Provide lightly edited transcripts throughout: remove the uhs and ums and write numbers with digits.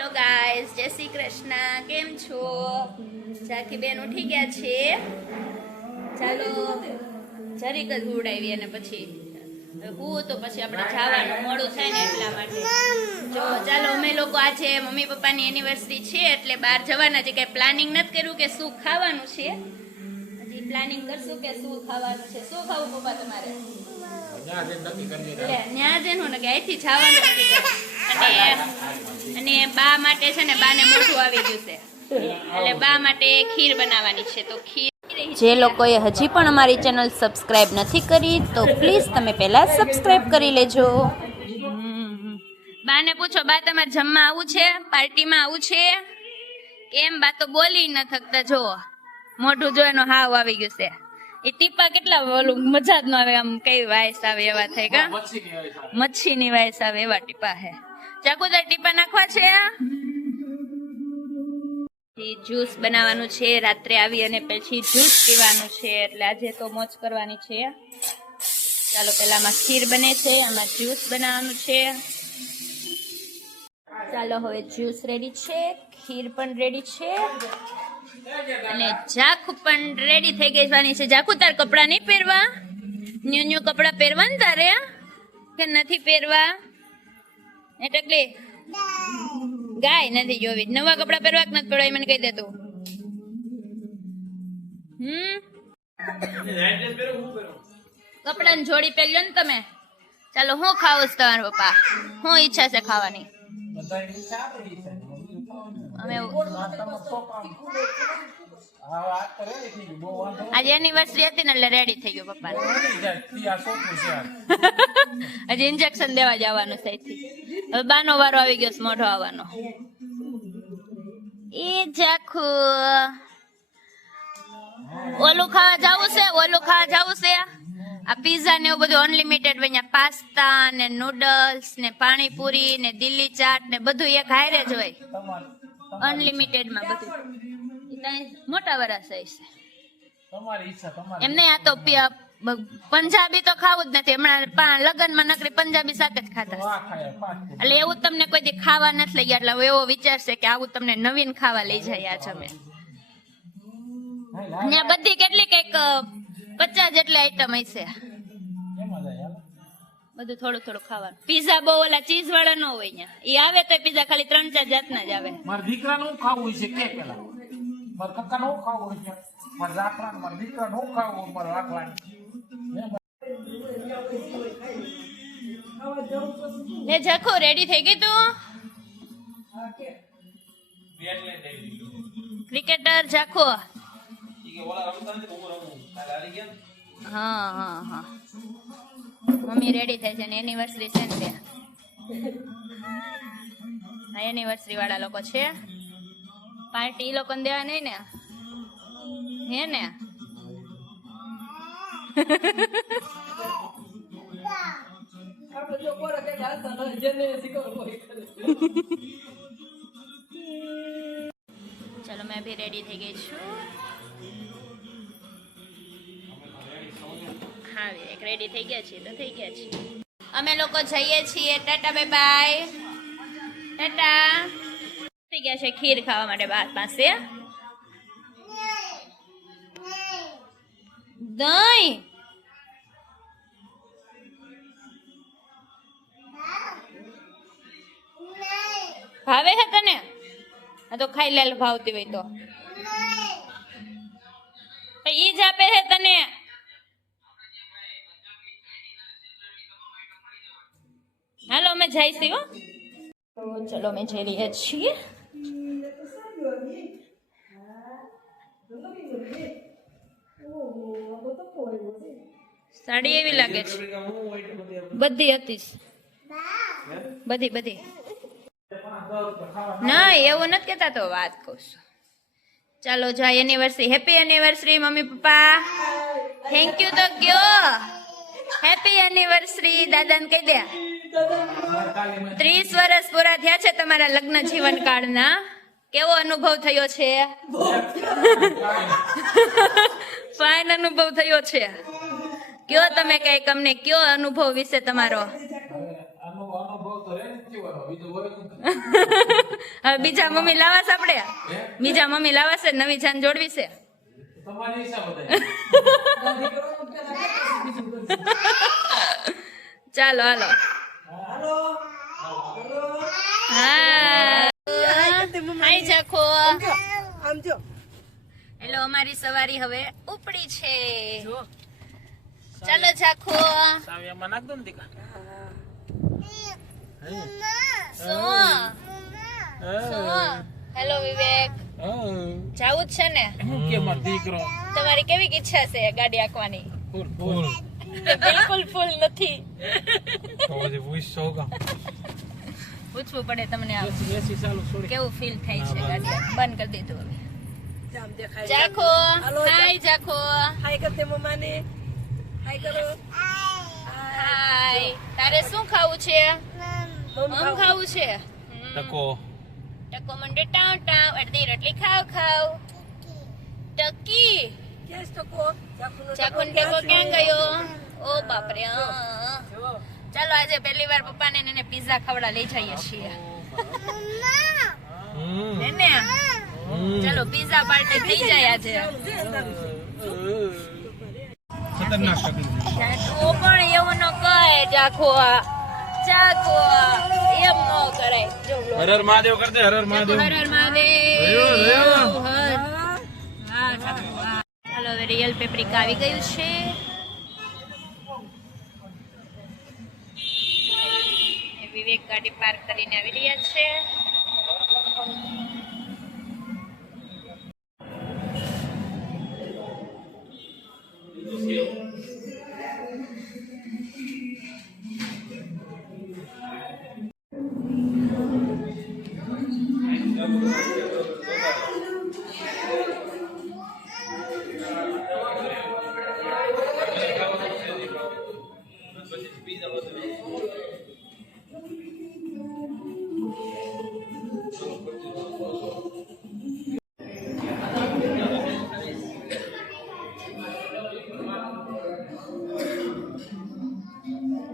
Hello guys, જય શ્રી કૃષ્ણ. કેમ છો? જાકી બેન ઉઠી ગયા છે. ચાલો જરીક જ ઉડાવી અને પછી હું તો પછી આપણે જવાનું મોડું થાય ને એટલા માટે. જો ચાલો અમે લોકો આજે મમ્મી પપ્પાની એનિવર્સરી છે એટલે બહાર જવાના છે. કઈ પ્લાનિંગ નથી કર્યું કે શું ખાવાનું છે. હજી પ્લાનિંગ કરશું કે શું ખાવાનું છે. શું ખાવું પપ્પા તમારે? ન્યા જેનું ને કે અહીંથી જવાનું નથી અને બા માટે છે ને બાને મોઢું આવી ગયું છે એટલે બા માટે ખીર બનાવવાની છે. તો ખીર જે લોકોએ હજી પણ અમારી ચેનલ સબસ્ક્રાઇબ નથી કરી તો પ્લીઝ તમે પહેલા સબસ્ક્રાઇબ કરી લેજો. બાને પૂછો, બા તમારે જમવા આવું છે? પાર્ટીમાં આવું છે? કેમ બા તો બોલી ન થકતા? જો મોઢું જોઈને હાવ આવી ગયું છે. એ ટીપા કેટલા ઓલું મજા જ ન આવે, આમ કઈ વાયસ આવે એવા થાય કા મચ્છીની વાયસ આવે એવા ટીપા હે. ચાકુદાર ટીપા નાખવા છે. જ્યુસ બનાવવાનું છે. રાત્રે આવી અને પછી જ્યુસ પીવાનું છે એટલે આજે તો મોજ કરવાની છે. ચાલો પેલામાં ખીર બને છે, આમાં જ્યુસ બનાવવાનું છે. ચાલો હવે જ્યુસ રેડી છે, ખીર પણ રેડી છે અને જાખુ પણ રેડી થઈ ગઈ છે. જાખુ તાર કપડા નહીં પહેરવા? ન્યુ કપડા પહેરવા ને તારે કે નથી પહેરવા? એટલે ગાય નથી જોવી. નવા કપડા પહેરવા કે નથી પહેરવા મને કહી દે તું. કપડાની જોડી પહેર્યો ને તમે. ચાલો હું ખાવું છું તમારા પપ્પા? શું ઈચ્છા છે ખાવાની? અમે આજે એનિવર્સરી હતી ને એટલે રેડી થઈ ગયું પપ્પા. હજી ઇન્જેક્શન દેવા જવાનું છે. હવે બાનો વારો આવી ગયો, મોઢો આવવાનો. એ જાખુ ઓલું ખાવા જવું છે, ઓલું ખાવા જવું છે. આ પીઝા ને એવું બધું અનલિમિટેડ હોય. પાસ્તા ને નૂડલ્સ ને પાણીપુરી ને દિલ્હી ચાટ ને બધું એક હારે જ હોય અનલિમિટેડ માં બધું. મોટા વરસ છે એમને. આ તો પંજાબી તો ખાવું જ નથી. હમણાં લગ્નમાં નકરી પંજાબી શાક જ ખાતા. એટલે એવું તમને કોઈ દી ખાવા નથી લઈ ગયા એટલે એવો વિચાર છે કે આવું તમને નવીન ખાવા લઈ જાય. આજ અમે ત્યાં બધી કેટલી કઈક 50 જેટલી આઈટમ હશે. બધું થોડું થોડું ખાવાનું. પીઝા બહુ ઓલા ચીઝ વાળા ન હોય અહીંયા. એ આવે તો પીઝા ખાલી 3-4 જાતના જ આવે. મારા દીકરાનું ખાવું છે કે પેલા મારા કાકાનું ખાવું છે, મારા રાખલાનું, મારા દીકરાનું ખાવું, મારા રાખલાનું. લે જખો રેડી થઈ ગઈ તું? ક્રિકેટર જખો. હા હા હા મમ્મી રેડી થાય છે ને એનિવર્સરી છે ને તે એનિવર્સરી વાળા લોકો છે. પાર્ટી લોકો ને દેવા નહીં ને હે ને? ચલો મેં ભી રેડી થઈ ગઈ છું. હા એક રેડી થઈ ગયા છીએ તો થઈ ગયા છીએ. અમે લોકો જઈએ છીએ. Tata bye bye. ટાટા. થઈ ગયા છે ખીર ખાવા માટે બા પાસે. દહીં ભાવે છે તને? આ તો ખાઈ લે ભાવતી હોય તો. ઈ જ આપે છે તને. હાલો અમે જઈશું હો. તો ચલો અમે જઈ રહ્યા છીએ. સાડી એવી લાગે છે. બધી હતી બધી બધી. ના એવું નથી કેતા તો વાત કહું છું. ચાલો જાય anniversary. Happy anniversary mummy papa. Thank you તો કયો. હેપી એનિવર્સરી દાદાને કહી દે. 30 વર્ષ પૂરા થયા છે તમારા લગ્ન જીવન કાળના. કેવો અનુભવ થયો છે? ફાઇન અનુભવ થયો છે. કયો તમે કઈક અમને કયો અનુભવ વિશે તમારો. અનુભવ તો રે નથી બીજું હવે બીજા મમ્મી લાવાશે આપણે બીજા મમ્મી લાવાશે નવી જાન જોડવી છે તમારી હિસાબ ચાલો હાલો હા હાય જાખો હેલો અમારી સવારી હવે ઉપડી છે ચાલો જાખો સાવિયામાં નાખ દો ને દીકા શું હેલો વિવેક જાવું જ છે ને હું કે મારો દીકરો તમારી કેવી ઈચ્છા છે ગાડી આંકવાની ફૂલ ફૂલ બિલકુલ ફૂલ નથી તો જે વોઇસ હોગા પૂછવું પડે તમને આ એસી ચાલુ છોડી કેવું ફીલ થાય છે ગાડી બંધ કરી દીધું હવે જાખો હાય જાખો હાય કરતે મમ્માને હાય કરો હાય તારે શું ખાવું છે મમ ખાવું છે ટકો ટકો મંડે ટાવ ટાવ અડધી રોટલી ખાવ ખાવ ટકી કેસ તો કો ચાકુન ટકો ક્યાં ગયો ઓ બાપરે ચાલો આજે પહેલી વાર પપ્પાને ને એને પિઝા ખવડા લઈ જઈએ છીએ એને ચાલો પિઝા પાર્ટી થઈ જાય આજે ખતરનાક ટકી ઓ પણ એવું ન કહે ચાખો ચાખો એમ ન કરાય જો હર હર મહાદેવ કરતે હર હર મહાદેવ હર હર મહાદેવ હર હા ચાલો ચાલો હવે રિયલ પેપ્રિકા આવી ગયું છે વિવેક ગાડી પાર્ક કરીને આવી રહ્યા છે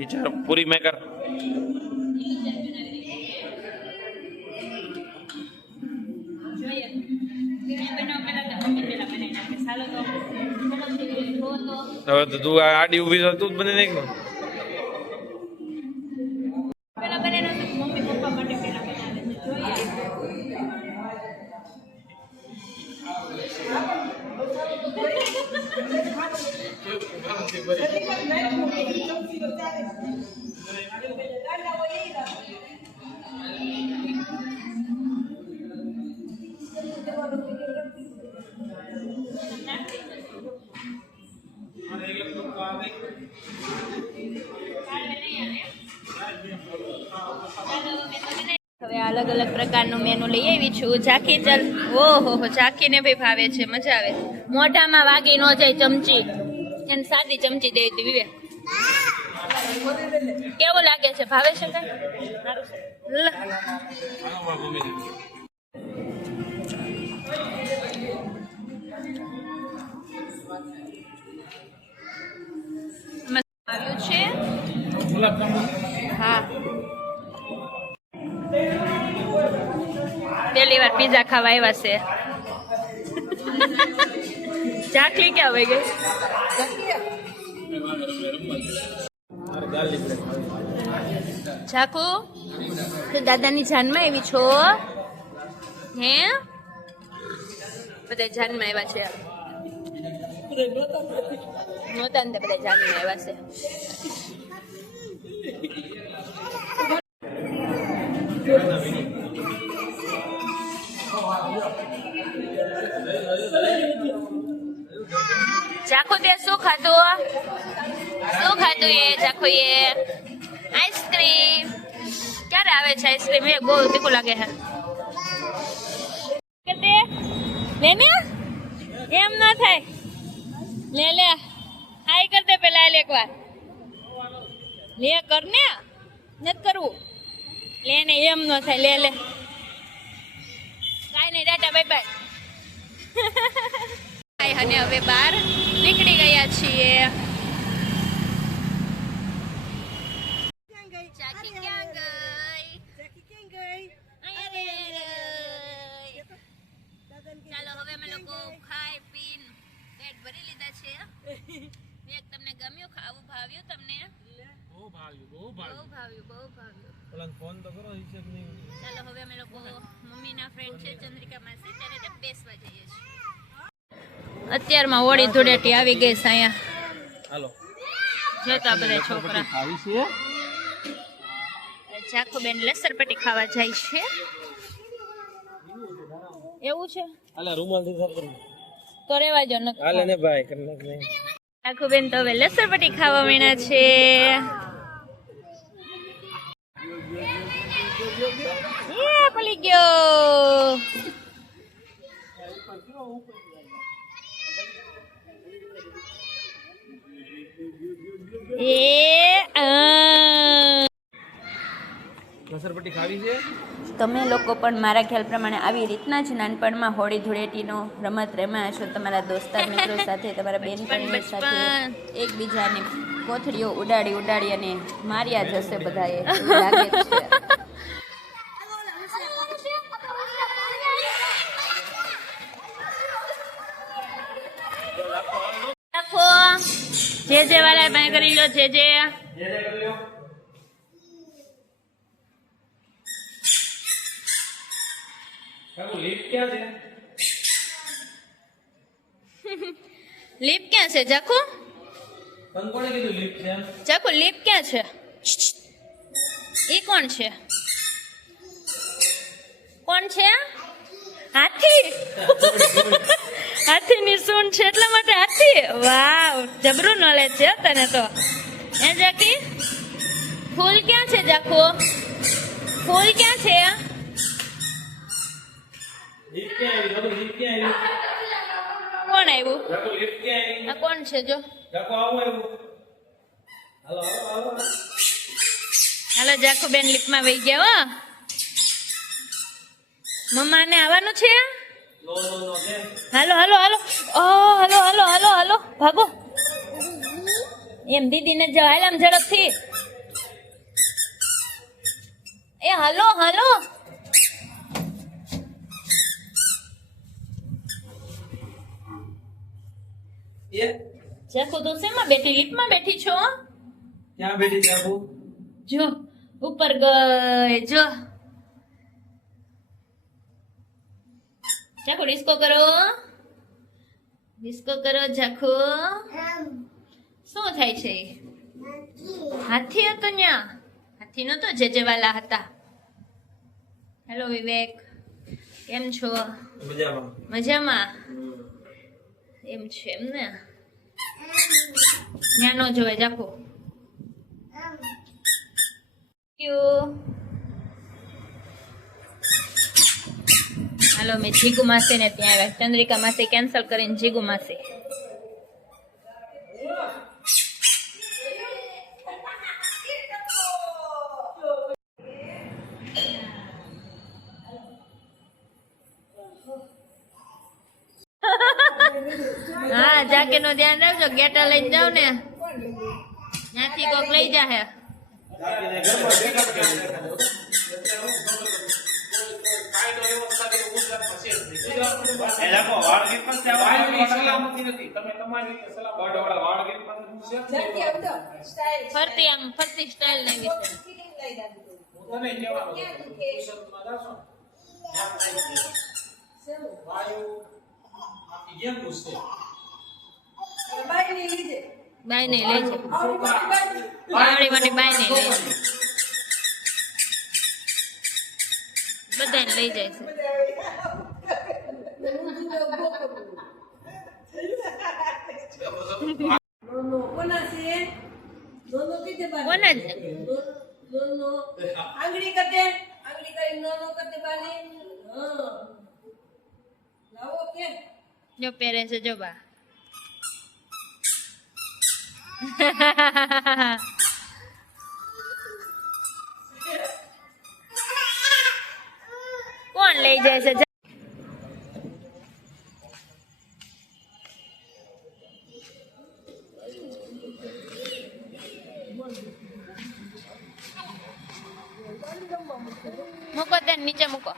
टीचर पूरी मैं कर હવે તો તું આડી ઊભી છે તું જ બની નાખ મમ્મી પપ્પા માટે પેલા બનાવે છે જોઈએ હવે અલગ અલગ પ્રકારનું મેનુ લઈ આવી છું ઝાંખી ચાલ ઓહો ઝાંખીને ભાઈ ભાવે છે મજા આવે મોઢામાં વાગી ન જાય ચમચી એને સાદી ચમચી દે હતી વિવેક કેવું લાગે છે ભાવે છે કઈ આવ્યું છે હા પહેલી વાર પીઝા ખાવા આવ્યા છે ચાકલી ક્યાં વહી ગઈ ચાકુ તું દાદાની જાનમાં આવી છો હે બધા જાનમાં આવ્યા છે નહોતા ને બધા જાનમાં આવ્યા છે ચાખો તે શું ખાધું એ ચાખો એ આઈસ્ક્રીમ ક્યારે આવે છે આઈસ્ક્રીમ એ બહુ તીખું લાગે છે લે ને એમ ન થાય લે હાય કર દે પેલા એક વાર લે કર ને નથી કરવું લે ને એમ ન થાય લે કાઈ નહીં ટાટા બાય બાય અને હવે બહાર નીકળી ગયા છીએ ચાકી ક્યાં ગઈ અહીંયા રે લોકો ખાઈ પીન પેટ ભરી લીધા છે. એક તમને ગમ્યું ખાવું ભાવ્યું તમને? બહુ ભાવ્યું બહુ ભાવ્યું. ઓલા ફોન તો કરો હિસાબ નહીં. ચાલો હવે અમે લોકો મમ્મીના ફ્રેન્ડ છે ચંદ્રિકા માસી ત્યારે ત્યાં બેસવા જઈએ છીએ. અત્યારમાં હોળી ધૂળેટી આવી ગઈ છે અહીંયા. હાલો જોતા બધા છોકરા આવી છે. ચાખુબેન લસરપટ્ટી ખાવા જાય છે. એવું છે હાલે રૂમાલ થી સર કરી. તો રેવા જો ન હાલે ને ભાઈ કરી નાખ ને. ચાખુબેન તો હવે લસરપટ્ટી ખાવા મીણા છે. પલી ગયો. લસરપટ્ટી ખાવી છે. તમે લોકો પણ મારા ખ્યાલ પ્રમાણે આવી રીતના જ નાનપણમાં હોળી ધૂળેટીનો રમત રમ્યા હશો તમારા દોસ્તાર મિત્રો સાથે, તમારા બેનપણીઓ સાથે એકબીજાની કોથળીઓ ઉડાડી અને માર્યા જ હશે બધાએ, એવું લાગે જ છે. રાખો જે વાળા બાય કરી લો જે લીપ ક્યાં છે? લીપ ક્યાં છે જાખુ? તને કોણે કીધું લીપ છે? જાખુ લીપ ક્યાં છે? ઈ કોણ છે? કોણ છે? હાથી. હાથીની સૂંઢ છે એટલા માટે હાથી. વાવ, જબરું નોલેજ છે તને તો. હે જાકી? ફૂલ ક્યાં છે જાખુ? ફૂલ ક્યાં છે? લીપ ક્યાં આવી? લીપ ક્યાં આવી? કોણ આવ્યું? રાખો લીપ ક્યાં આવી? આ કોણ છે જો? રાખો આવું આવ્યું. હાલો હાલો હાલો. હાલો જાખુ બેન લીપમાં વહી ગયા હો. મમ્માને આવવાનું છે? નો છે. હાલો હાલો હાલો. ઓ હાલો હાલો હાલો હાલો ભાગો. એમ દીદીને જાવ હાલ આમ ઝડપથી. એ હાલો હાલો. એ જાખુ તો શેમાં બેઠી? લીપમાં બેઠી છો? ક્યાં બેઠી જાબુ? જો ઉપર ગઈ જો. જાખુ ડિસ્કો કરો. ડિસ્કો કરો જાખુ. શું થાય છે? હાથી હતો ન્યા. હાથી નતો જે વાલા હતા. હેલો વિવેક, કેમ છો? મજામાં. મજામાં એમ છે એમ ને? ન્યા નો જોવે જાખુ. હાલો મેં જીગુ માસી ને ત્યાં આવ્યા. ચંદ્રિકા માસી કેન્સલ કરીને જીગુ માસી. હા જાકે નું ધ્યાન રાખજો. ગેટા લઈને જાવ ને ત્યાંથી કોક લઈ જાહે. ફરતી આમ ફરતી સ્ટાઇલ નહીં વિશે. બાય નહીં લઈ છે. આવડી માટે બાય નહીં લઈ છે. બધાને લઈ જાય છે. કોના જ આંગળી કરતે આંગળી કરી નો કરતે બાને હા લાવો કે જો પહેરે છે જો બા. કોણ લઈ જાય છે? મૂકો તેને નીચે મૂકો.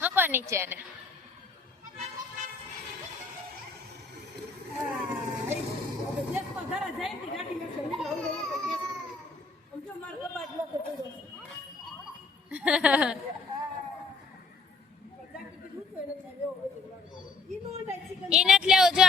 મૂકો નીચે એને. ઈ નથી લેવો જો